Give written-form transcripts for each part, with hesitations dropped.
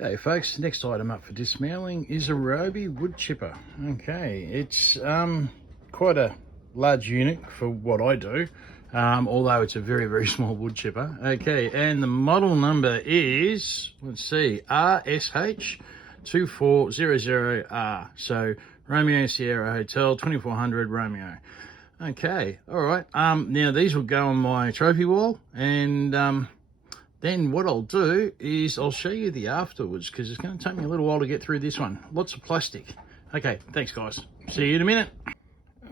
Okay folks, next item up for dismantling is a Ryobi wood chipper. Okay, it's quite a large unit for what I do, although it's a very small wood chipper. Okay, and the model number is, let's see, RSH2400R. So Romeo Sierra Hotel 2400 Romeo. Okay, all right. Now these will go on my trophy wall, and then what I'll do is I'll show you the afterwards, because it's going to take me a little while to get through this one. Lots of plastic. Okay, thanks guys. See you in a minute.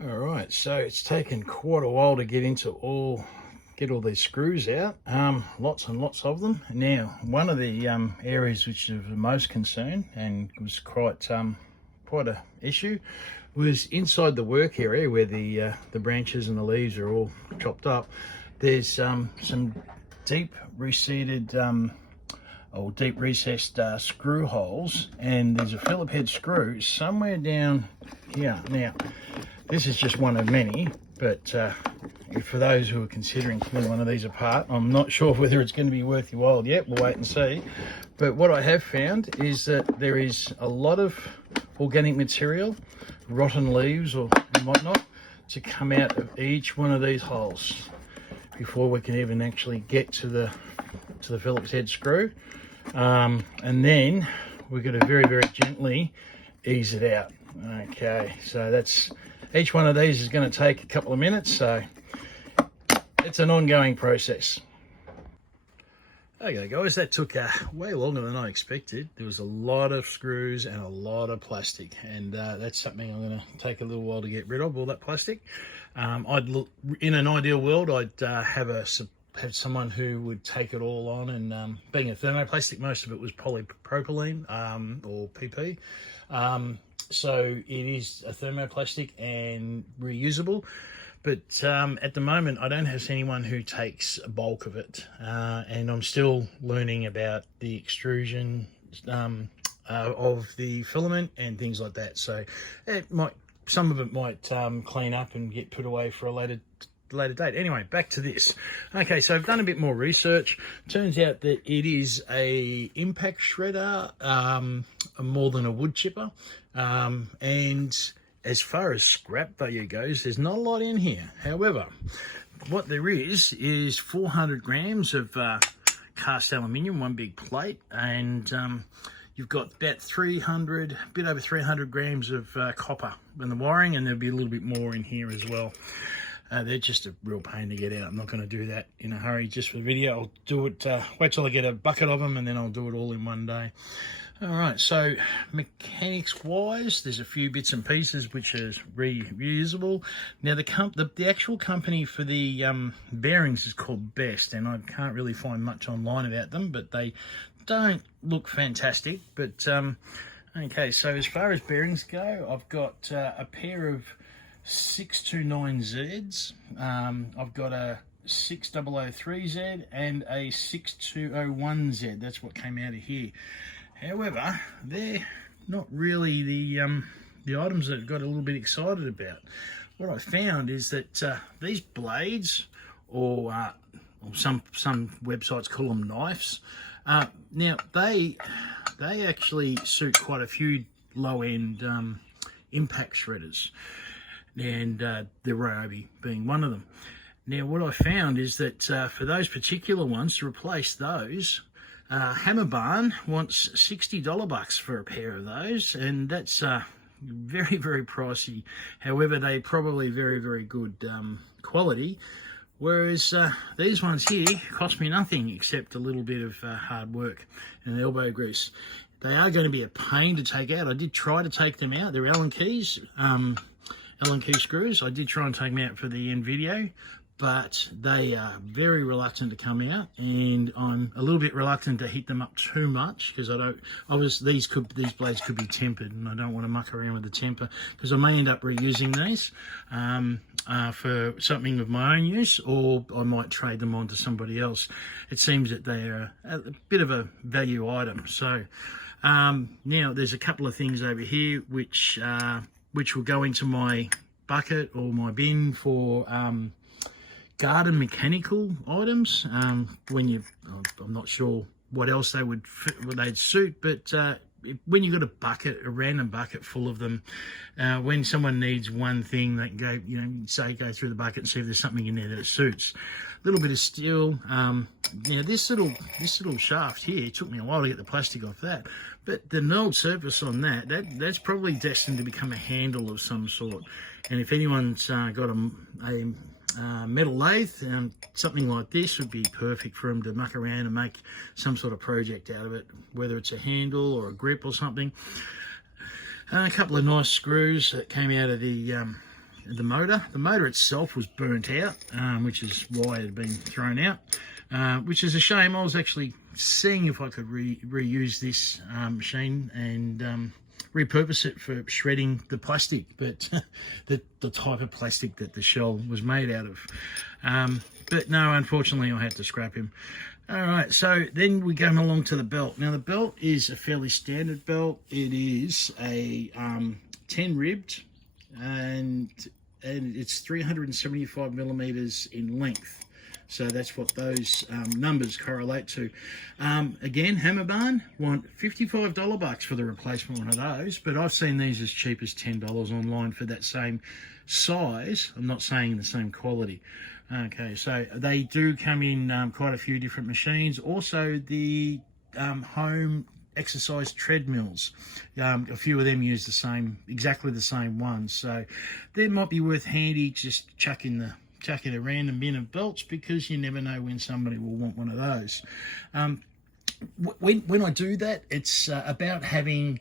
All right, so it's taken quite a while to get all these screws out. Lots and lots of them. Now, one of the areas which is the most concern and was quite a issue was inside the work area where the branches and the leaves are all chopped up. There's some deep recessed screw holes, and there's a Phillip head screw somewhere down here. Now this is just one of many, but for those who are considering pulling one of these apart, I'm not sure whether it's going to be worth your while yet. We'll wait and see. But what I have found is that there is a lot of organic material, rotten leaves or whatnot, to come out of each one of these holes before we can even actually get to the Phillips head screw, and then we're going to very gently ease it out. Okay, so that's, each one of these is going to take a couple of minutes, so it's an ongoing process. Okay guys, that took way longer than I expected. There was a lot of screws and a lot of plastic, and that's something I'm going to take a little while to get rid of, all that plastic. In an ideal world, I'd have someone who would take it all on, and being a thermoplastic, most of it was polypropylene or PP. So it is a thermoplastic and reusable. But at the moment, I don't have anyone who takes a bulk of it, and I'm still learning about the extrusion of the filament and things like that. So some of it might clean up and get put away for a later date. Anyway, back to this. Okay, so I've done a bit more research. Turns out that it is a impact shredder more than a wood chipper, and as far as scrap value goes, there's not a lot in here. However, what there is 400 grams of cast aluminium, one big plate, and you've got about a bit over 300 grams of copper in the wiring, and there'll be a little bit more in here as well. They're just a real pain to get out. I'm not going to do that in a hurry just for the video. I'll do it, wait till I get a bucket of them, and then I'll do it all in one day. All right, so mechanics wise, there's a few bits and pieces which are reusable. Now the actual company for the bearings is called Best, and I can't really find much online about them, but they don't look fantastic. But okay, so as far as bearings go, I've got a pair of 629Zs. I've got a 6003Z and a 6201Z. That's what came out of here. However, they're not really the items that I got a little bit excited about. What I found is that these blades, or some websites call them knives, now they actually suit quite a few low-end impact shredders, and the Ryobi being one of them. Now what I found is that for those particular ones, to replace those, Hammer Barn wants $60 for a pair of those, and that's very pricey. However, they're probably very good quality, whereas these ones here cost me nothing except a little bit of hard work and elbow grease. They are going to be a pain to take out. I did try to take them out. They're Allen keys, Allen key screws. I did try and take them out for the end video, but they are very reluctant to come out, and I'm a little bit reluctant to heat them up too much, because these blades could be tempered, and I don't want to muck around with the temper, because I may end up reusing these for something of my own use, or I might trade them on to somebody else. It seems that they are a bit of a value item. So now there's a couple of things over here which will go into my bucket or my bin for garden mechanical items. I'm not sure what else they would fit, what they'd suit, but when you've got a bucket, a random bucket full of them, when someone needs one thing, they can go, you know, say go through the bucket and see if there's something in there that suits. A little bit of steel. Now this little shaft here, it took me a while to get the plastic off that, but the knurled surface on that's probably destined to become a handle of some sort. And if anyone's got a metal lathe, something like this would be perfect for them to muck around and make some sort of project out of it, whether it's a handle or a grip or something. A couple of nice screws that came out of the motor. The motor itself was burnt out, which is why it had been thrown out, which is a shame. I was actually seeing if I could reuse this machine and repurpose it for shredding the plastic, but the type of plastic that the shell was made out of. But no, unfortunately I had to scrap him. All right, so then we go along to the belt. Now the belt is a fairly standard belt. It is a 10 ribbed, and it's 375 millimeters in length. So that's what those numbers correlate to. Again, Hammer Barn want $55 bucks for the replacement one of those, but I've seen these as cheap as $10 online for that same size. I'm not saying the same quality. Okay, so they do come in quite a few different machines. Also the home exercise treadmills, a few of them use exactly the same ones, so they might be worth handy just chucking a random bin of belts, because you never know when somebody will want one of those. When I do that, it's about having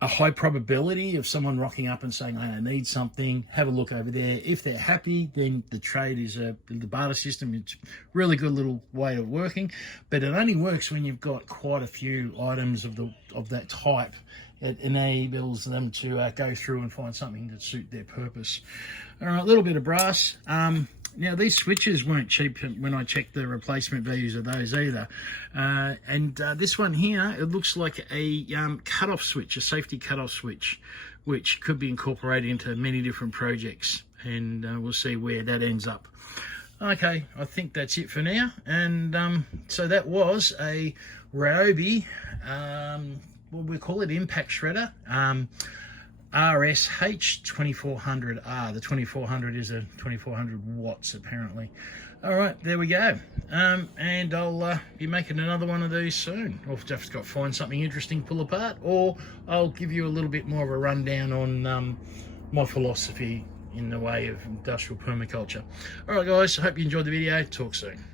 a high probability of someone rocking up and saying, hey, I need something, have a look over there. If they're happy, then the trade is the barter system. It's a really good little way of working, but it only works when you've got quite a few items of that type. It enables them to go through and find something to suit their purpose. All right, a little bit of brass. Now these switches weren't cheap when I checked the replacement values of those either. This one here, it looks like a cut-off switch, a safety cut-off switch, which could be incorporated into many different projects, and we'll see where that ends up. Okay, I think that's it for now. And so that was a Ryobi, what we call it, impact shredder, RSH2400R. The 2400 is a 2400 watts apparently. All right, there we go. And I'll be making another one of these soon. I'll just got to find something interesting to pull apart, or I'll give you a little bit more of a rundown on my philosophy in the way of industrial permaculture. All right guys, I hope you enjoyed the video. Talk soon.